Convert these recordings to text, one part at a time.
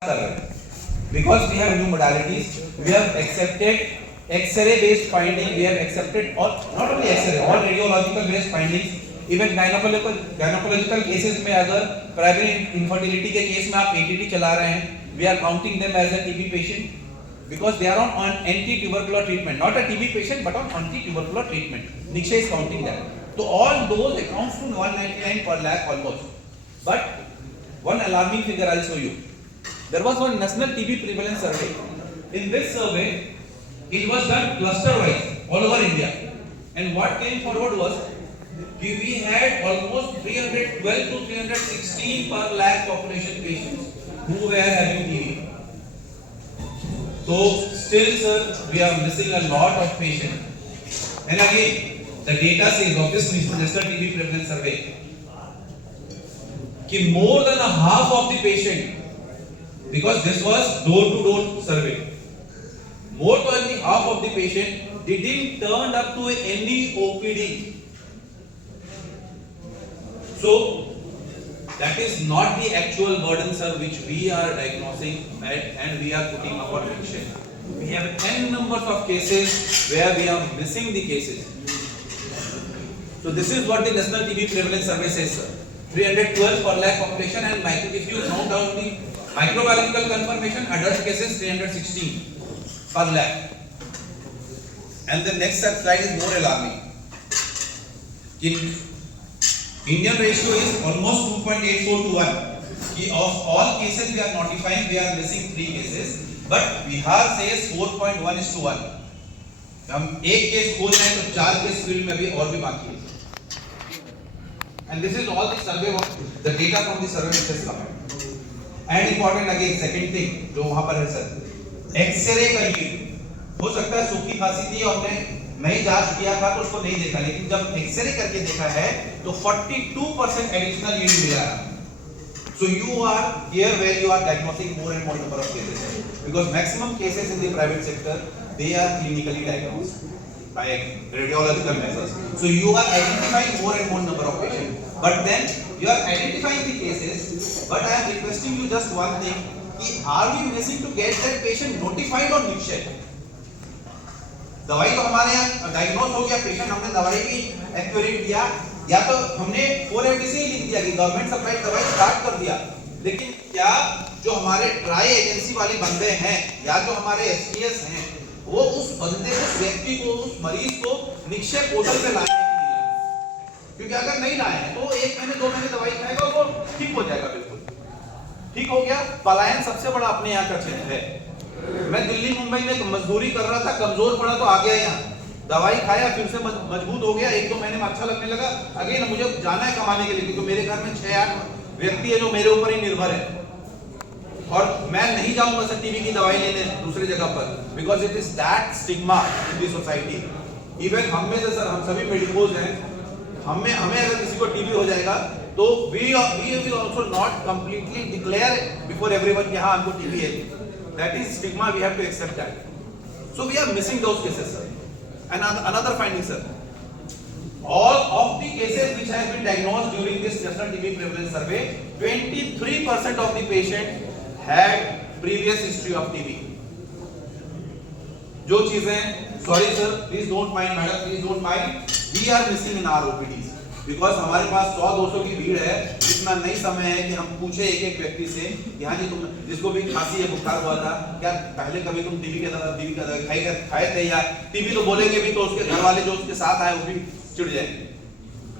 Because we have new modalities, we have accepted X-ray based finding, we have accepted all, not only X-ray, all radiological based findings. Even gynaecological cases में अगर primary infertility के case में आप ATT चला रहे हैं, we are counting them as a TB patient because they are on anti-tubercular treatment, not a TB patient but on anti-tubercular treatment. Nikshay is counting that. So all those accounts to 199 per lakh almost. But one alarming figure I'll show you. There was one national TB prevalence survey. In this survey, it was done cluster-wise all over India. And what came forward was we had almost 312 to 316 per lakh population patients who were having TB. So still, sir, we are missing a lot of patients. And again, the data says of this national TB prevalence survey, कि more than a half of the patient, because this was door-to-door survey, more than half of the patient didn't turn up to any OPD. So that is not the actual burden, sir, which we are diagnosing and we are putting our attention. We have n numbers of cases where we are missing the cases. So this is what the National TB Prevalence Survey says, sir. 312 per lakh population, and if you note down the microbiological confirmation, adult cases 316 per lakh. And the next slide is more alarming. Indian ratio is almost 2.84 to 1. Of all cases we are notifying, we are missing 3 cases, but Bihar says 4.1:1. हम एक case खोल रहे हैं तो 4 case field में भी और भी बाकी है. And this is all the survey, the data from the survey which has come. And important again, second thing जो वहाँ पर है सर, एक्सरे का yield हो सकता है सूखी खांसी थी और मैं ही जांच किया था तो उसको नहीं देखा, लेकिन जब एक्सरे करके देखा है तो 42% एडिशनल yield मिला है. So you are here where you are diagnosing more and more number of cases, because maximum cases in the private sector they are clinically diagnosed by radiological methods. So you are identifying more and more number of patients, but then you are identifying the cases, but I am requesting you just one thing, कि are we missing to get that patient notified on Nikshay? दवाई तो हमारे यहाँ diagnose हो गया patient, हमने दवाई भी एक्यूरेट दिया, या तो हमने 4FD से ही लिख दिया कि गवर्नमेंट सप्लाइड दवाई स्टार्ट कर दिया, लेकिन क्या जो हमारे ट्राई एजेंसी वाले बंदे हैं या जो हमारे STS हैं वो उस बंदे उस व्यक्ति को उस मरीज को निक्षय पोर्टल पे लाए हैं? क्योंकि अगर नहीं लाए हैं तो 1 महीने 2 महीने दवाई खाएगा वो ठीक हो जाएगा, बिल्कुल ठीक हो गया. पलायन सबसे बड़ा अपने यहाँ का क्षेत्र है. मैं दिल्ली मुंबई में मजदूरी कर रहा था, कमजोर पड़ा तो आ गया यहाँ, दवाई खाया फिर से मजबूत हो गया, 1-2 महीने में अच्छा लगने लगा, अगेन मुझे जाना है कमाने के लिए, क्योंकि मेरे घर में 6-8 व्यक्ति है जो मेरे ऊपर ही निर्भर है, और मैं नहीं जाऊंगा सर टीबी की दवाई लेने दूसरी जगह पर, because it is that stigma in the society. Even हम में से सर हम सभी मेडिकोज हैं, हमें अगर किसी को टीबी हो जाएगा तो we will also not completely declare before everyone कि हाँ हमको टीबी है. That is stigma, we have to accept that. So we are missing those cases, sir. And another finding, sir. All of the cases which have been diagnosed during this national TB prevalence survey, 23% of the patients had previous history of TB. जो चीजें, sorry sir, please don't mind, madam, please don't mind. We are missing in our OPDs. Because हमारे पास 100-200 की भीड़ है, इतना नहीं समय है कि हम पूछे एक व्यक्ति से कि हाँ जी तुम जिसको भी खांसी या बुखार हुआ था क्या पहले कभी तुम टीबी का दवाई खाए थे, या टीबी तो बोलेंगे भी तो उसके घर वाले जो उसके साथ आए वो भी चिढ़ जाएंगे.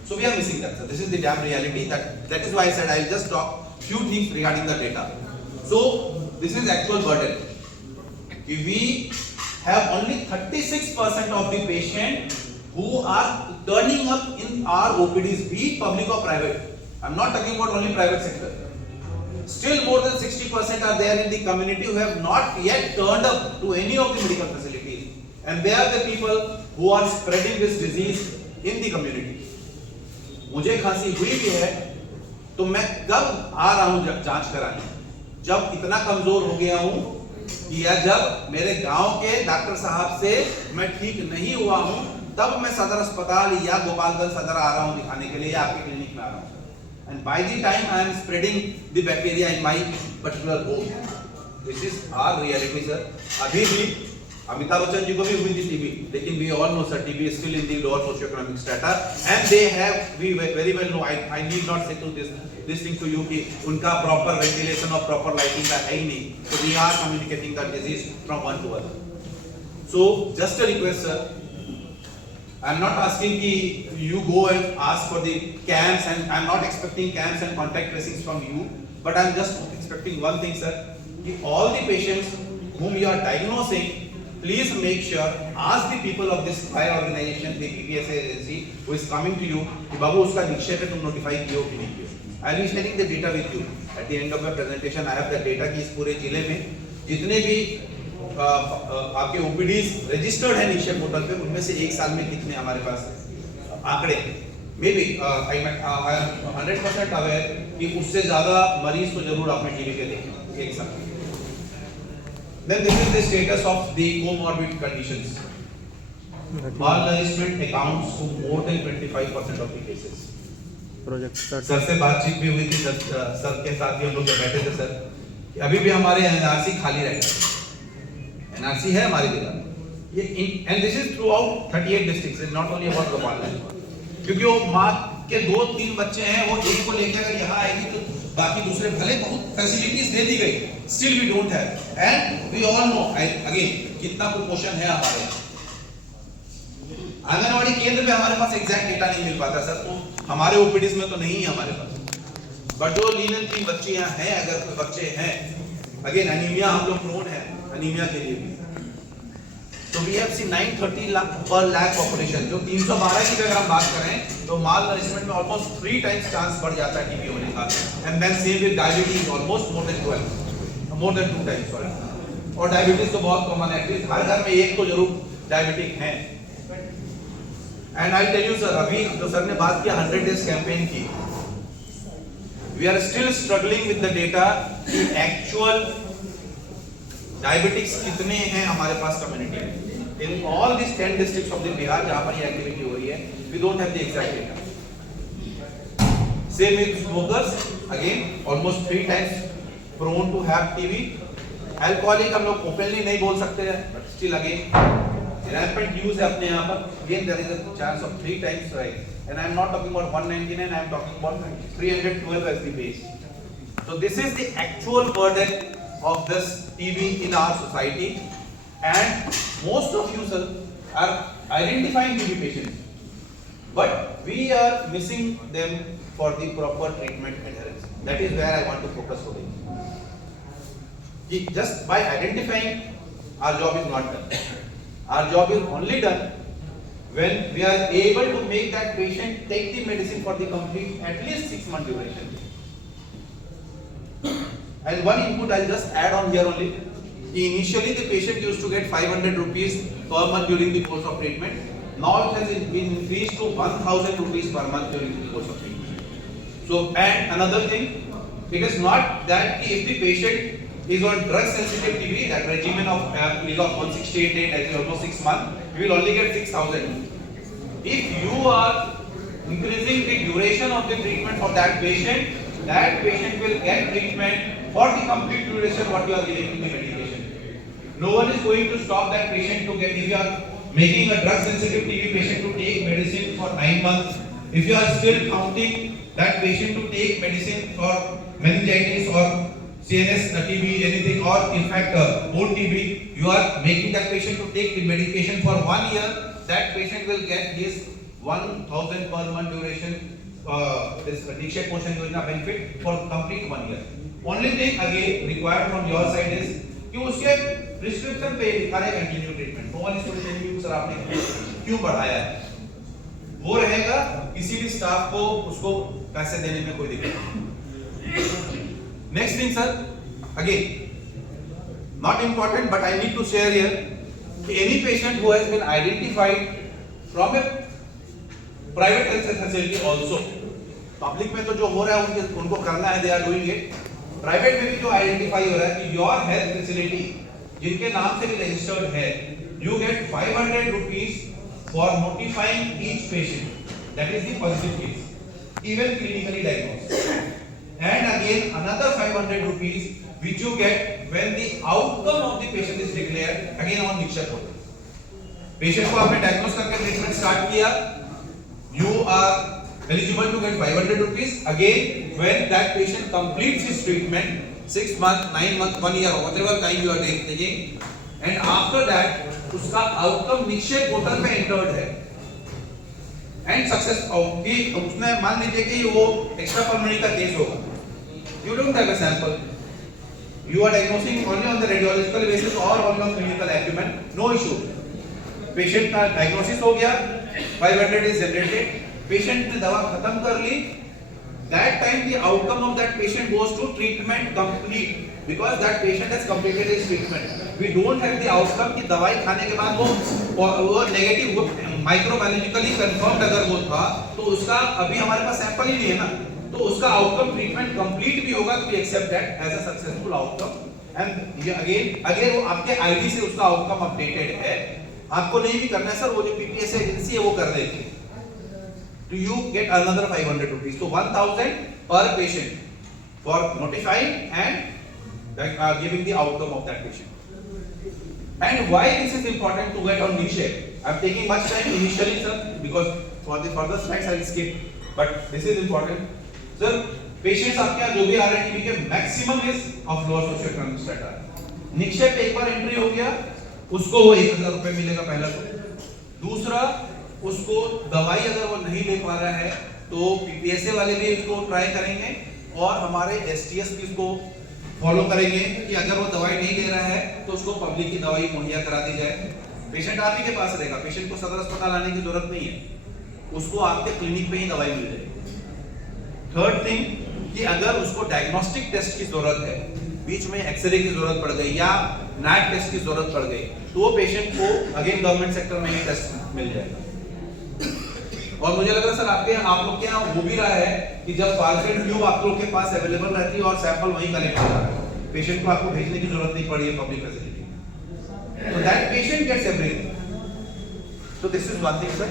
So we are missing that, this is the damn reality. That is why I said I will just talk few things regarding the data. So this is actual burden. We have only 36% of the patient who are turning up in our OPDs, be it public or private. I'm not talking about only private sector. Still more than 60% are there in the community who have not yet turned up to any of the medical facilities, and they are the people who are spreading this disease in the community. मुझे खांसी हुई भी है तो मैं कब आ रहा हूँ जांच कराने? जब इतना कमजोर हो गया हूँ या जब मेरे गांव के डॉक्टर साहब से मैं ठीक नहीं हुआ हूँ, तब मैं सदर अस्पताल या गोपालगंज सदर आ रहा हूं दिखाने के लिए या आपके क्लिनिक में आ रहा हूं. And by the time I am spreading the bacteria in my particular home, this is our reality sir. अभी भी अमिताभ बच्चन जी को भी हुई थी टीबी, लेकिन we all know sir TB is still in the lower socioeconomic strata and they have we very well know, I need not say to this thing to you कि उनका proper ventilation और proper lighting का है ही नहीं, so we are communicating that disease from one to other. So just a request sir, I am not asking कि you go and ask for the camps, and I am not expecting camps and contact tracings from you, but I am just expecting one thing sir, कि all the patients whom you are diagnosing, please make sure, ask the people of this fire organization, the PPSA agency who is coming to you, कि बाबू उसका निक्षय पे तुम notify कियो कि नहीं कियो। I will be sharing the data with you at the end of my presentation. I have the data कि इस पूरे जिले में जितने भी आपके OPDs रजिस्टर्ड है निक्षय पोर्टल पे, उनमें से एक साल में कितने हमारे पास आंकड़े, may be I am 100% aware कि उससे ज्यादा मरीज तो जरूर आपने टीबी के देखे एक साल। Then this is the status of the comorbid conditions. Malnourishment accounts to more than 25% of the cases. Sir से बातचीत भी हुई थी, सर के साथ भी हम लोग बैठे थे सर, अभी भी हमारे एनआरसी खाली रहता है, एनआरसी है हमारी जगह ये, and this is through out 38 districts, is not only about Gopal, क्योंकि वो माँ के 2-3 बच्चे हैं, वो एक को लेकर अगर यहाँ आएगी तो बाकी दूसरे भले बहुत फैसिलिटीज दे दी गई, still we don't have, and we all know again कितना कुपोषण है हमारे आंगनवाड़ी केंद्र पे, हमारे पास एग्जैक्ट डेटा नहीं मिल पाता सर, तो हमारे ओपीडीज में तो नहीं है हमारे पास, बट जो लीनन की बच्चियां हैं, अगर कोई बच्चे हैं, अगेन एनीमिया हम लोग प्रोन है एनीमिया के लिए भी, तो वी हैव सीन 930 लाख पर लाख पॉपुलेशन, जो 312 की अगर हम बात करें तो माल नरिशमेंट में ऑलमोस्ट 3 टाइम्स चांस बढ़ जाता है टीबी होने का, and then same with diabetes almost more than 2 times, sorry, और डायबिटीज तो बहुत कॉमन है, एटलीस्ट हर घर में एक तो जरूर डायबिटिक है। And I tell you sir, अभी जो सर ने बात किया 100 डेज कैंपेन की, we are still struggling with the data कि एक्चुअल डायबिटिक्स कितने हैं हमारे पास कम्युनिटी में, in all this 10 districts of the Bihar जहां पर ये एक्टिविटी हो रही है, we don't have the exact data. Same with smokers, again almost 3 times prone to have TB. Alcoholic हम लोग ओपनली नहीं बोल सकते हैं, but still again rampant use है अपने यहाँ पर, again there is a chance of 3 times rise, and I am not talking about 199, I am talking about 312 as the base. So this is the actual burden of this TB in our society, and most of you sir are identifying TB patients, but we are missing them for the proper treatment adherence. That is where I want to focus today. Just by identifying, our job is not done. Our job is only done when we are able to make that patient take the medicine for the complete at least 6 month duration. And one input I'll just add on here only. Initially the patient used to get 500 rupees per month during the course of treatment. Now it has been increased to 1000 rupees per month during the course of treatment. So, and another thing, it is not that if the patient is on drug sensitive TB, that regimen of is of 168 days, that is almost 6 months, we will only get 6000. If you are increasing the duration of the treatment for that patient will get treatment for the complete duration what you are giving the medication. No one is going to stop that patient to get, if you are making a drug sensitive TB patient to take medicine for 9 months, if you are still counting that patient to take medicine for meningitis or CNS TB, anything, or in fact bone TB, you are making that patient to take the medication for 1 year, that patient will get his 1000 per month duration this Nikshay Poshan Yojana benefit for complete 1 year. Only thing again required from your side is कि उसके prescription पे लिखा है continue treatment, no one is to tell you sir आपने क्यों बढ़ाया है, वो रहेगा, किसी भी स्टाफ को उसको पैसे देने में कोई दिक्कत नहीं। Next thing sir, again not important but I need to share here, any patient who has been identified from a private health facility also, public में तो जो हो रहा है उनको करना है, they are doing it, private में भी जो आइडेंटिफाई हो रहा है कि योर हेल्थ फैसिलिटी जिनके नाम से भी रजिस्टर्ड है, you get 500 rupees for notifying each patient, that is the positive case, even clinically diagnosed, and again another 500 rupees which you get when the outcome of the patient is declared again on निक्षेप होता है। Patient को आपने diagnose करके treatment start किया, you are eligible to get 500 rupees again when that patient completes his treatment 6 months, 9 months, 1 year, whatever time you are taking, and after that उसका outcome निक्षेप portal में entered है and success होगी। उसने मान लीजिए कि वो एक्स्ट्रा पल्मोनरी का केस होगा, you don't have a sample, you are diagnosing only on the radiological basis or only on clinical acumen, no issue। Patient का डायग्नोसिस हो गया, 500 is generated, पेशेंट ने दवा खत्म कर ली, that time the outcome of that patient goes to treatment complete because that patient has completed his treatment। we don't have the outcome कि दवाई खाने के बाद वो नेगेटिव माइक्रोबायोलॉजिकली कंफर्म्ड अगर वो था तो उसका अभी हमारे पास सैंपल ही नहीं है ना, तो उसका आउटकम ट्रीटमेंट कंप्लीट भी होगा तो we accept that as a successful outcome. And again वो आपके आईडी से उसका आउटकम अपडेटेड है, आपको नहीं भी करना है सर, वो जो पीपीएस एजेंसी है वो कर देगी, तो यू गेट अनदर 500 rupees, तो 1000 per patient for notifying and giving the outcome of that patient। And why this is important to get on niche? I'm taking much time initially sir because for the further slides I'll skip, but this is important sir। patients आपके यहाँ जो भी आ रहे हैं TB के maximum is of lower socioeconomic status. Nikshay एक बार entry हो गया उसको वो 1000 रुपए मिलेगा पहला, तो दूसरा उसको दवाई अगर वो नहीं ले पा रहा है तो पीपीएसए वाले भी इसको ट्राई करेंगे और हमारे एसटीएस भी इसको फॉलो करेंगे कि अगर वो दवाई नहीं ले रहा है तो उसको पब्लिक की दवाई मुहैया करा दी जाए। पेशेंट आप ही के पास रहेगा, पेशेंट को सदर अस्पताल आने की जरूरत नहीं है, उसको आपके क्लिनिक पे ही दवाई मिल जाएगी। थर्ड थिंग कि अगर उसको डायग्नोस्टिक टेस्ट की जरूरत है, बीच में एक्सरे की जरूरत पड़ गई या नैट टेस्ट की जरूरत पड़ गई तो वो पेशेंट को अगेन गवर्नमेंट सेक्टर में ही टेस्ट मिल जाएगा। और मुझे लग रहा है सर आप लोग के यहाँ वो भी रहा है कि जब फाल्सेट ट्यूब आप लोग के पास अवेलेबल रहती है और सैंपल वहीं कलेक्ट होता है, पेशेंट को आपको भेजने की जरूरत नहीं पड़ी है public facility, so that patient gets everything। so this is one thing sir।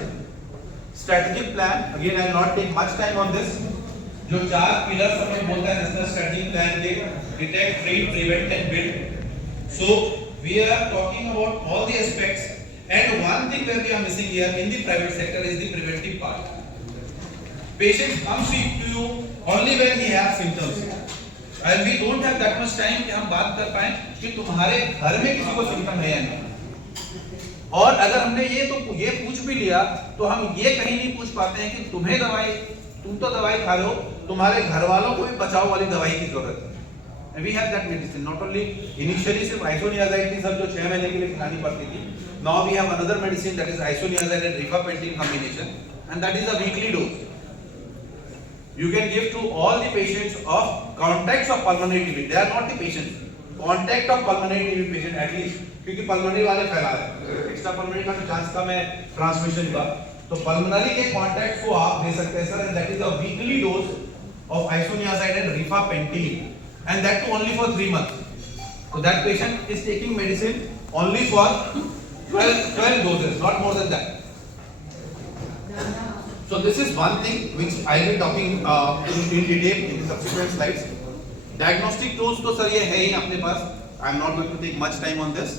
strategic plan again I will not take much time on this। जो 4 पिलर्स हम लोग बोलते हैं नेशनल स्ट्रेटेजिक प्लान के, detect, treat, prevent and build. so we are talking about all the aspects and one thing that we are missing here in the private sector is the preventive part। patient comes to you only when he has symptoms and we don't have that much time कि हम बात कर पाएं कि तुम्हारे घर में किसी को सिम्टम है या नहीं, और अगर हमने ये पूछ भी लिया तो हम ये कहीं नहीं पूछ पाते हैं कि तुम्हें दवाई, तुम तो दवाई खा रहे हो, तुम्हारे घर वालों को भी बचाव वाली दवाई की जरूरत है। And we have that medicine not only initially सिर्फ आइसोनियाजाइड थी सर जो 6 महीने के लिए खिलानी पड़ती थी, now we have another medicine that is isoniazid and rifampicin combination and that is a weekly dose you can give to all the patients of contacts of pulmonary TB। they are not the patients, contact of pulmonary TB patient at least, क्योंकि pulmonary वाले फैला है, extra pulmonary का तो chance कम है transmission का, तो pulmonary के कॉन्टैक्ट को आप दे सकते हैं sir, and that is a weekly dose of isoniazid and rifapentine and that too only for 3 months। so that patient is taking medicine only for 12 doses, not more than that। so this is one thing which I will be talking in detail in the subsequent slides। diagnostic tools तो sir ये है ही अपने पास, I am not going to take much time on this।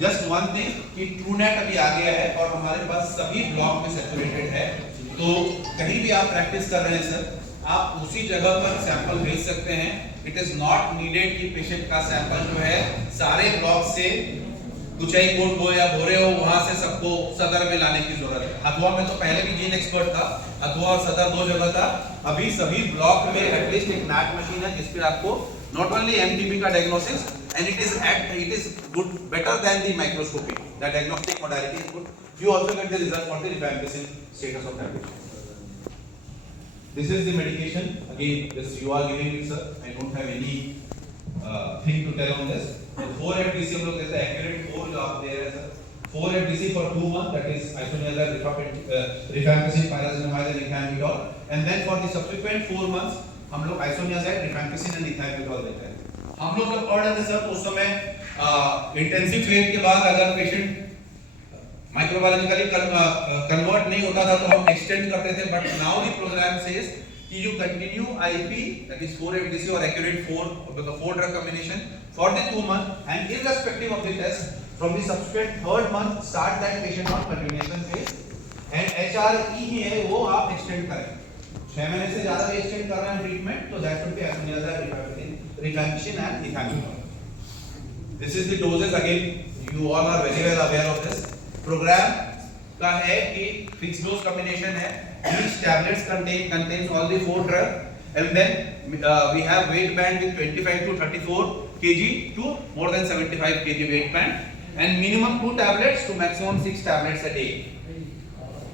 just one thing कि TrueNet अभी आ गया है और हमारे पास सभी ब्लॉक में सैचुरेटेड है, तो कहीं भी आप प्रैक्टिस कर रहे हैं सर आप उसी जगह पर सैंपल भेज सकते हैं। इट इज नॉट नीडेड कि पेशेंट का सैंपल जो है सारे ब्लॉक से कुचाई कोट हो या भोरे हो वहां से सबको सदर में लाने की जरूरत है। हथुआ में तो पहले भी जीन एक्सपर्ट था, हथुआ और सदर 2 जगह था, अभी सभी ब्लॉक में एटलीस्ट एक नैट मशीन है जिसपे आपको नॉट ओनली एमटीबी का diagnosis and it is good better than the microscopy, the diagnostic modality is good, you also get the result for the rifampicin status of that patient. This is the medication again, this you are giving it sir, I don't have any thing to tell on this। 4 FDC हम लोग देते हैं, accurate 4 जो आप दे रहे हैं sir, 4 FDC for 2 months, that is isoniazid, rifampicin, pyrazinamide and ethambutol, and then for the subsequent 4 months हम लोग isoniazid, rifampicin and ethambutol देते हैं। हम लोग जब पढ़ रहे थे सर तो उस समय इंटेंसिव फेज के बाद अगर पेशेंट माइक्रोबायोलॉजिकली कन्वर्ट नहीं होता था तो हम एक्सटेंड करते थे, but now the programme says कि you continue IP, that is 4 FDC or accurate 4 with the 4 drug combination for the 2 months, and irrespective of the test, from the subsequent 3rd month start that patient on continuation phase, and HRE ही है वो आप extend करें, 6 महीने से ज़्यादा भी extend कर रहे हैं treatment, तो that should be as near as rifampicin and ethambutol. This is the doses again, you all are very well aware of this. Program का है कि fixed dose combination है. Each tablets contains all the 4 drugs, and then we have weight band with 25 to 34 kg to more than 75 kg weight band, and minimum 2 tablets to maximum 6 tablets a day.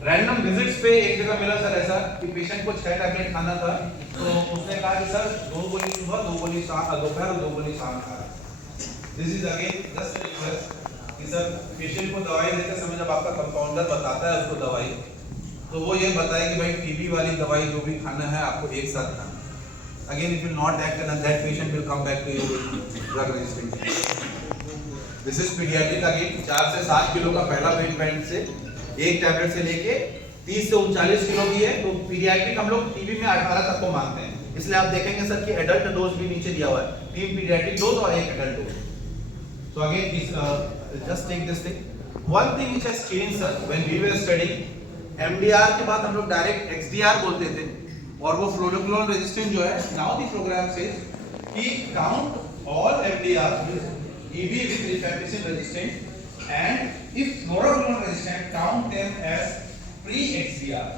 Random visits पे एक जगह मिला sir ऐसा कि patient को 6 tablet खाना था, तो उसने कहा कि सर 2 गोली सुबह 2 गोली दोपहर और 2 गोली शाम खा रहा है. This is again just a request कि सर पेशेंट को दवाई देते समय जब आपका कंपाउंडर बताता है उसको दवाई, तो वो ये बताए कि भाई टीबी वाली दवाई जो भी खाना है आपको एक साथ खाना. Again it will not act and that patient will come back to you with drug resistant. This is pediatric again, 4 से 7 किलो का पहला वेट बैंड से एक टैबलेट से लेके 30 से 39 किलो की है. तो पीडियाट्रिक हम लोग टीबी में 18 तक को मानते हैं, इसलिए आप देखेंगे सर कि एडल्ट डोज भी नीचे दिया हुआ है, 3 पीडियाट्रिक डोज और 1 adult dose. So again just take this thing. One thing which has changed sir when we were studying, MDR के बाद हम लोग डायरेक्ट XDR बोलते थे, और वो फ्लोरोक्लोन रेजिस्टेंट जो है, नाउ द प्रोग्राम सेज कि count all MDR EB with rifampicin resistant, and if fluoroquinolone resistant count them as pre-XDR.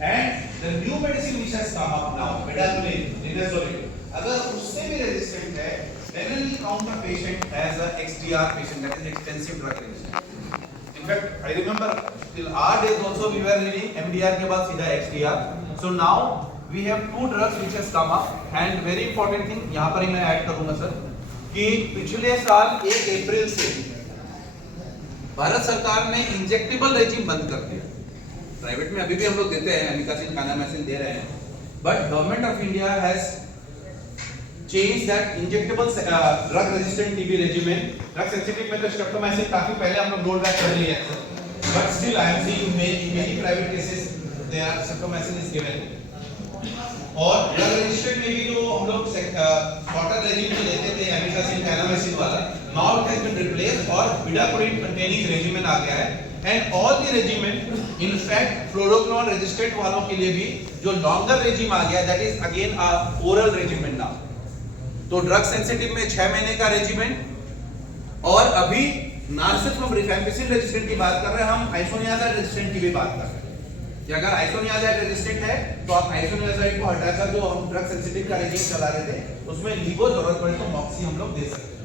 And the new medicine which has come up now, bedaquiline, linezolid, अगर उससे भी resistant है, then we count the patient as a XDR patient, that is extensive drug resistant. In fact, I remember till our days also we were reading MDR के बाद सीधा XDR. So now we have 2 drugs which has come up, and very important thing यहाँ पर ही मैं add करूँगा sir कि पिछले साल 1 अप्रैल से भारत सरकार ने इंजेक्टेबल रेजिम बंद कर दिया. प्राइवेट में अभी भी हम लोग देते हैं, एमिकासिन कानामेसिन दे रहे हैं, but government of India has change that injectable drug resistant TB regimen. Drug sensitive में तो स्ट्रेप्टोमाइसिन काफी पहले हम लोग रोल बैक कर लिए हैं, but still I am seeing many private cases they are streptomycin is given. और ड्रग रेजिस्टेंट में भी जो हम लोग शॉर्टर रेजिम जो लेते थे एमिकासिन कानामेसिन वाला, now it has been replaced और बिडाकोलिन कंटेनिंग रेजिमेन आ गया है. And all the regimen, in fact fluoroquinolone resistant वालों के लिए भी जो लॉन्गर रेजिम आ गया, that is again a oral regimen now. तो ड्रग सेंसिटिव में 6 महीने का रेजिमेन, और अभी ना सिर्फ हम रिफैम्पिसिन रेजिस्टेंट की बात कर रहे हैं, हम आइसोनियाजाइड रेजिस्टेंट की भी बात कर रहे हैं कि अगर आइसोनियाजाइड रेजिस्टेंट है तो आप आइसोनियाजाइड को हटाकर जो हम ड्रग सेंसिटिव का रेजिम चला रहे थे उसमें लीवो जरूरत पड़े तो मॉक्सी हम लोग दे सकते हैं.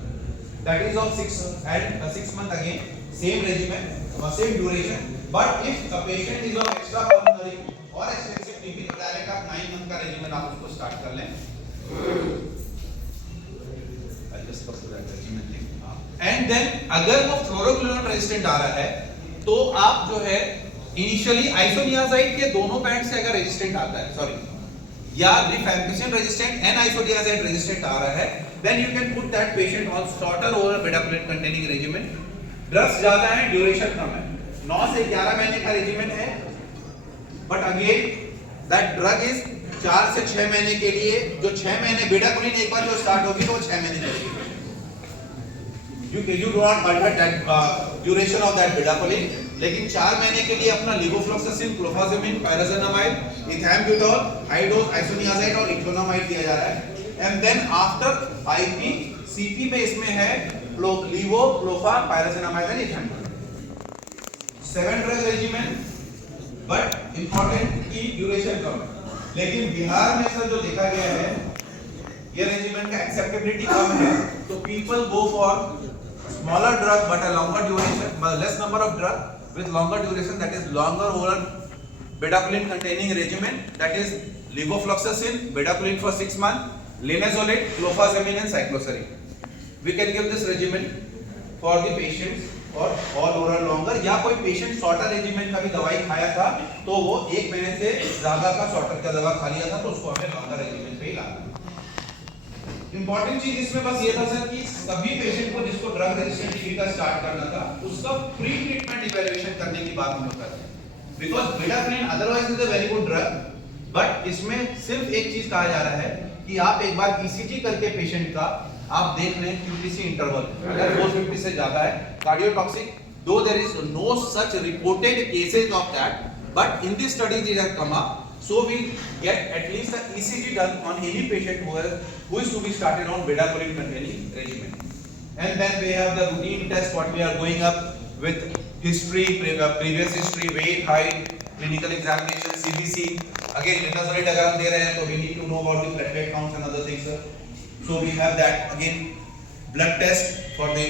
That is of 6 month again, same regimen, same duration. But if a patient is of extra pulmonary और एक्सटेंसिव टीबी, तो डायरेक्ट आप 9 मंथ का रेजिमेन आप उसको स्टार्ट कर लें. एंड देन अगर वो फ्लोरोक्लोन रेजिस्टेंट आ रहा है तो आप जो है इनिशियली आइसोनियाजाइड के दोनों बैंड से अगर रेजिस्टेंट आता है, सॉरी, या rifampicin resistant and isoniazid resistant आ रहा है, then you can put that patient on shorter oral bedaquiline containing regimen. Drugs ज्यादा है, ड्यूरेशन कम है, 9 से 11 महीने का रेजिमेन है, but again that drug is 4 से 6 महीने के लिए. जो 6 महीने बेडाक्विलिन एक बार जो स्टार्ट होगी तो वो 6 महीने चलेगी. You do not alter that duration of that bedaquiline, लेकिन 4 महीने के लिए अपना levofloxacin, clofazimine, pyrazinamide, ethambutol, high dose isoniazid और इक्लोनामाइड दिया जा रहा है. And then after IP CP में इसमें है levo, clofa, pyrazinamide and ethambutol. 7 drug regimen, but important की ड्यूरेशन कम. लेकिन बिहार में सर जो देखा गया है ये रेजिमेन का एक्सेप्टेबिलिटी कम है, तो people go for smaller drug but a longer duration, less number of drug with longer duration, that is longer oral bedaquiline containing regimen, that is levofloxacin, bedaquiline for 6 months, linezolid, clofazimine and cycloserine. We can give this regimen for the patients और all oral longer, या कोई patient shorter regimen का भी दवाई खाया था तो वो 1 महीने से ज्यादा का शॉर्टर का दवा खा लिया था तो उसको हमें लॉन्गर रेजिमेन पे ही लाना. इंपॉर्टेंट चीज इसमें बस ये था सर कि सभी पेशेंट को जिसको ड्रग रेजिस्टेंट टीबी का स्टार्ट करना था उसका प्री ट्रीटमेंट इवैल्यूएशन करने की बात हम लोग करते हैं, because bedaquiline otherwise is a very good drug, but इसमें सिर्फ एक चीज कहा जा रहा है कि आप एक बार ईसीजी करके पेशेंट का आप देख लें QTC इंटरवल अगर 450 से ज्यादा है cardiotoxic, though there is no such reported cases of that, but in this studies it has come up, so we get at least an ECG done on any patient who is to be started on bedaquiline containing regimen. And then we have the routine test what we are going up with history, previous history, weight, height, clinical examination, CBC. Again linezolid अगर हम दे रहे हैं तो we need to know about the platelet counts and other things. So we have that again blood test for the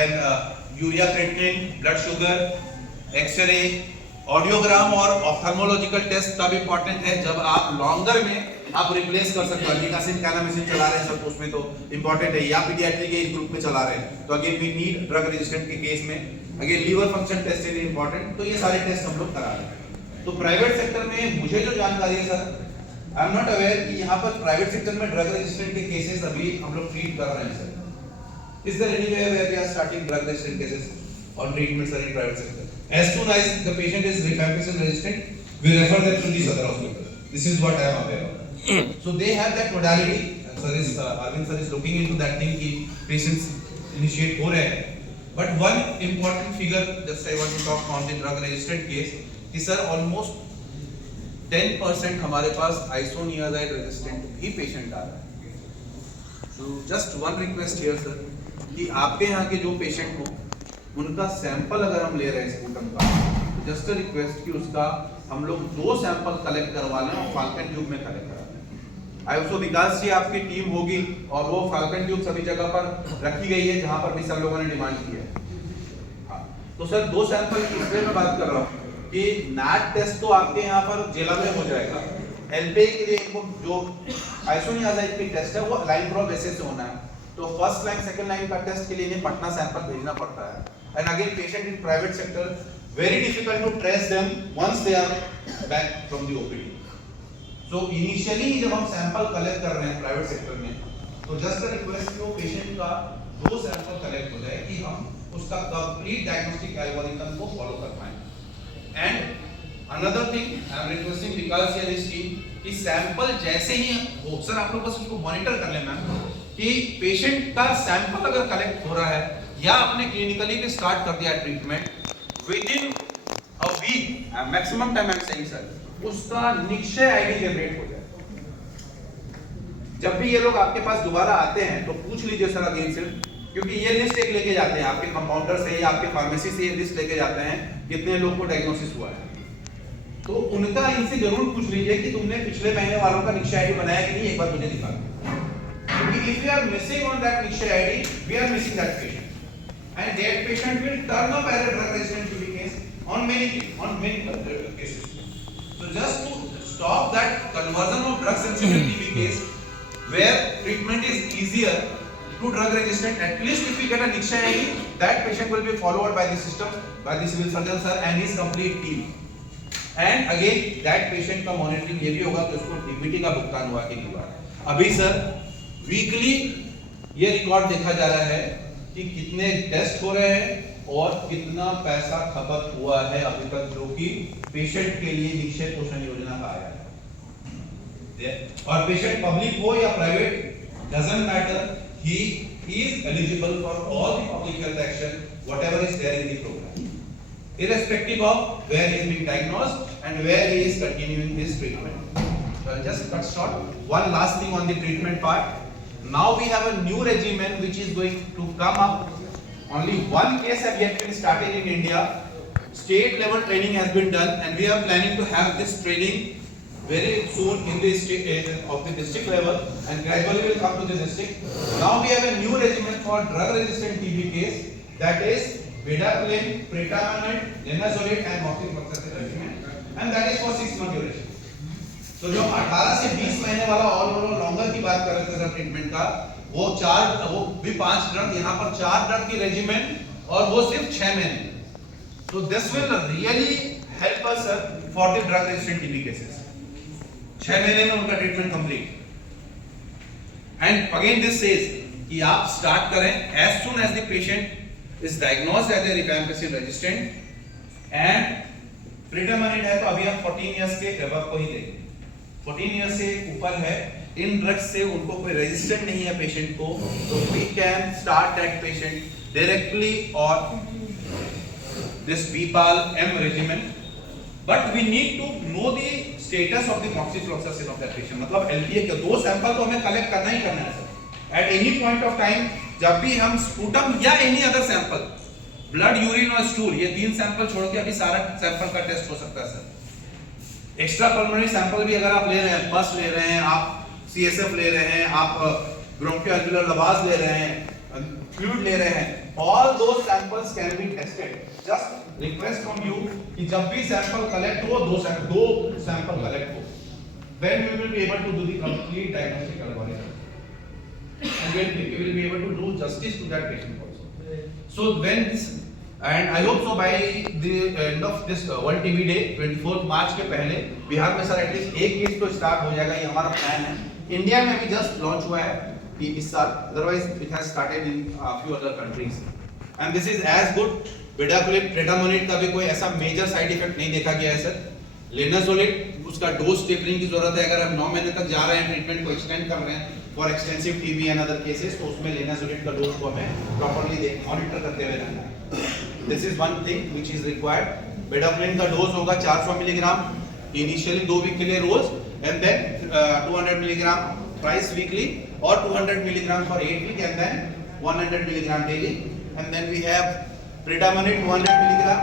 then urea creatinine, blood sugar, X-ray, audiogram और ऑप्थेल्मोलॉजिकल test तब important है जब आप लॉन्गर में आप रिप्लेस कर सकते हो, निकासिन कैनामिसिन चला रहे हैं सर तो उसमें तो इंपॉर्टेंट है, या पीडियाट्रिक एज ग्रुप में चला रहे हैं तो again we need drug resistant के केस में again liver function test is important, तो ये सारे टेस्ट हम लोग करा रहे हैं। तो प्राइवेट सेक्टर में मुझे जो जानकारी है sir, I am not aware कि यहाँ पर प्राइवेट सेक्टर में ड्रग रेजिस्टेंट के केसेस अभी हम लोग ट्रीट कर रहे हैं sir. Is there any way where we are starting drug resistant cases on treatment sir in private sector? As soon as the patient is rifampicin resistant, we refer them to these other hospitals. This is what I am aware of. So they have that modality. Sir is Arvind sir is looking into that thing कि patients initiate हो रहे हैं. But one important figure just I want to talk on the drug resistant case कि sir almost 10% हमारे पास isoniazid resistant भी patient आ रहा है. So just one request here sir कि आपके यहाँ के जो patient हो उनका सैंपल अगर हम ले रहे हैं स्पूटम का, तो जस्ट रिक्वेस्ट कि उसका हम लोग 2 सैंपल कलेक्ट करवा लें और फाल्कन ट्यूब में कलेक्ट करा लें। आई होप विकास जी आपकी टीम होगी और वो फाल्कन ट्यूब सभी जगह पर रखी गई है जहां पर भी सब लोगों ने डिमांड की है। हाँ, तो सर 2 सैंपल की इसलिए मैं बात कर रहा हूँ कि नैट टेस्ट तो आपके यहाँ पर जिला में हो जाएगा, एलपीए के लिए जो आइसोनियाजाइड की टेस्ट है वो लाइन क्रॉस बेसिस से होना है, तो फर्स्ट लाइन सेकंड लाइन का टेस्ट के लिए इन्हें पटना सैंपल भेजना पड़ता है। And again, patient in private sector very difficult to trace them once they are back from the OPD. So initially जब हम सैंपल कलेक्ट कर रहे हैं प्राइवेट सेक्टर में, तो जस्ट रिक्वेस्ट कि वो पेशेंट का 2 सैंपल कलेक्ट हो जाए कि हम उसका कंप्लीट डायग्नोस्टिक एल्गोरिथम को फॉलो कर पाएं। And another thing I am requesting Vikas and his team कि सैंपल जैसे ही हो सर आप लोग बस उसको मॉनिटर कर लेना कि पेशेंट का सैंपल अगर कलेक्ट हो रहा है या आपने क्लिनिकली भी स्टार्ट कर दिया treatment within a week maximum time I am saying sir, उसका निश्चय आईडी जनरेट हो जाए। जब भी ये लोग आपके पास दोबारा आते हैं तो पूछ लीजिए सर अगेन से, क्योंकि ये लिस्ट एक लेके जाते हैं आपके कंपाउंडर से या आपके फार्मेसी से, ये लिस्ट लेके जाते हैं कितने लोग को डायग्नोसिस हुआ है, तो उनका इनसे जरूर पूछ लीजिए कि तुमने पिछले महीने वालों का निश्चय आईडी बनाया कि नहीं, एक बार मुझे दिखा दो। क्योंकि if we are missing on that Nikshay ID, we are missing that patient and that patient will turn up as a drug resistant TB case on many cases. So just to stop that conversion of drug sensitive TB case where treatment is easier to drug resistant, at least if we get a nikshay ID, that patient will be followed by the system, by the civil surgeon sir and his complete team. And again that patient का monitoring ये भी होगा कि उसको DBT का भुगतान हुआ कि नहीं हुआ। अभी सर वीकली ये रिकॉर्ड देखा जा रहा है कि कितने टेस्ट हो रहे हैं और कितना पैसा खपत हुआ है अभी तक जो कि पेशेंट के लिए निक्षय पोषण योजना का आया है। और पेशेंट पब्लिक हो या private doesn't matter, he is eligible for all the public health action whatever is there in the programme irrespective of where he is being diagnosed and where he is continuing his treatment. So I'll just cut short. One last thing on the treatment part. Now we have a new regimen which is going to come up. Only one case have yet been started in India. State level training has been done and we are planning to have this training very soon in the state of the district level and gradually will come to the district. Now we have a new regimen for drug resistant TB case, that is bedaquiline, pregabalin, linezolid and moxifloxacin regimen, and that is for 6 month duration. तो जो 18 से 20 महीने वाला all longer की बात कर रहे थे सर ट्रीटमेंट का, वो 5 ड्रग, यहाँ पर 4 ड्रग की रेजिमेन और वो सिर्फ 6 महीने। तो this will really help us sir for the drug resistant TB cases. 6 महीने में उनका treatment complete. And again this says कि आप स्टार्ट करें as soon as the patient is diagnosed as a rifampicin resistant and predicted है, तो अभी हम 14 इयर्स के एबव को ही देंगे। 14 ईयर से ऊपर है, इन ड्रग्स से उनको कोई रेजिस्टेंट नहीं है पेशेंट को, तो we can start that patient directly और this Bpal M regimen, but we need to know the status of the moxifloxacin of that patient. मतलब LPA के 2 सैंपल तो हमें कलेक्ट करना ही करना है sir. At any point of time जब भी हम स्पूटम या any other sample, blood, urine और स्टूल, ये 3 सैंपल छोड़ के अभी सारा सैंपल का टेस्ट हो सकता है सर। एक्स्ट्रा पल्मोनरी सैंपल भी अगर आप ले रहे हैं, पस ले रहे हैं, आप CSF ले रहे हैं, आप ब्रोंकियोअल्वेओलर लवाज ले रहे हैं, फ्लूइड ले रहे हैं, all those samples can be tested. Just request from you कि जब भी सैंपल कलेक्ट हो, 2 सैंपल कलेक्ट हो, then we will be able to do the complete diagnostic algorithm and we will be able to do justice to that patient also. So when this, and I hope so by the end of this World TB Day 24 मार्च के पहले बिहार में sir at least एक case तो start हो जाएगा, ये हमारा plan है। इंडिया में भी जस्ट लॉन्च हुआ है इस साल, otherwise it has started in few other countries and this is as good. Bedaquiline, pretomanid का भी कोई ऐसा मेजर साइड इफेक्ट नहीं देखा गया है सर। लेनाजोलिट, उसका डोज टेपरिंग की जरूरत है, अगर हम 9 महीने तक जा रहे हैं, ट्रीटमेंट को एक्सटेंड कर रहे हैं for extensive TB and other cases, तो उसमें लेनाजोलिट का डोज को हमें प्रॉपर्ली मॉनिटर करते हुए रहना है। This is one thing which is required. Bedaquiline का डोज होगा 400 मिलीग्राम इनिशियली 2 वीक के लिए रोज, and then 200 milligram twice weekly or 200 milligram for 8 week and then 100 milligram daily, and then we have predominant 200 milligram,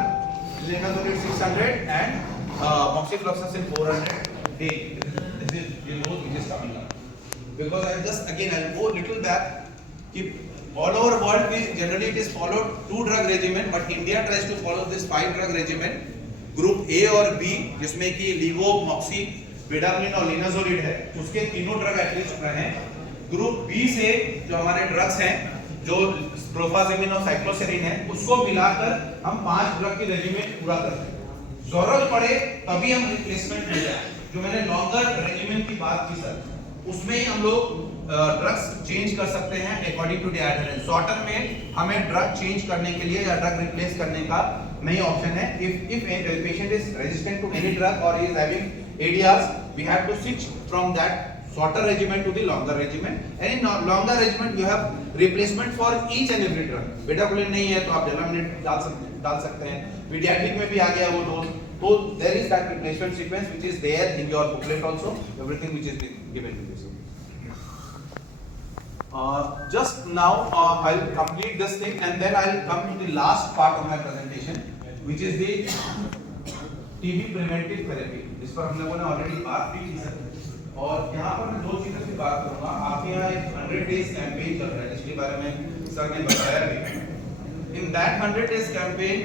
linezolid 600 and moxifloxacin 400 daily. This is the dose which is coming up, because I just again I'll go little back कि all over world में generally it is followed 2 drug regimen, but India tries to follow this 5 drug regimen, group A और B, जिसमें कि लीवो, Moxie, बेडाक्लोलिन और लेनाजोलिड है, उसके तीनों drug at least हैं। ग्रुप बी से जो हमारे ड्रग्स हैं, जो प्रोफाजिमिन और साइक्लोसेरिन है, उसको मिलाकर हम 5 ड्रग की रेजिमेन पूरा करते हैं। जरूरत पड़े तभी हम रिप्लेसमेंट ले जाए। जो मैंने लॉन्गर रेजिमेन की बात की सर, उसमें ही हम लोग ड्रग्स चेंज कर सकते हैं according to the adherence. Shorter में हमें ड्रग चेंज करने के लिए या ड्रग रिप्लेस करने का नहीं ऑप्शन है। If patient is resistant to any drug और is having ADRs, we have to switch from that shorter regimen to the longer regimen, and in longer regimen you have replacement for each and every drug. बेडाक्लोलिन नहीं है तो आप डेलामिनेट डाल सकते हैं, paediatric में भी आ गया वो डोज, तो there is that replacement sequence which is there in your booklet also, everything which is given to you. Just now I'll complete this thing and then I'll come to the last part of my presentation, which is the TB preventive therapy। इस पर हम लोगों ने already बात भी की sir, और यहाँ पर मैं 2 चीजों की बात करूंगा। आपके यहाँ एक 100 डेज कैंपेन चल रहा है, जिसके बारे में सर ने बताया भी। In that 100 days campaign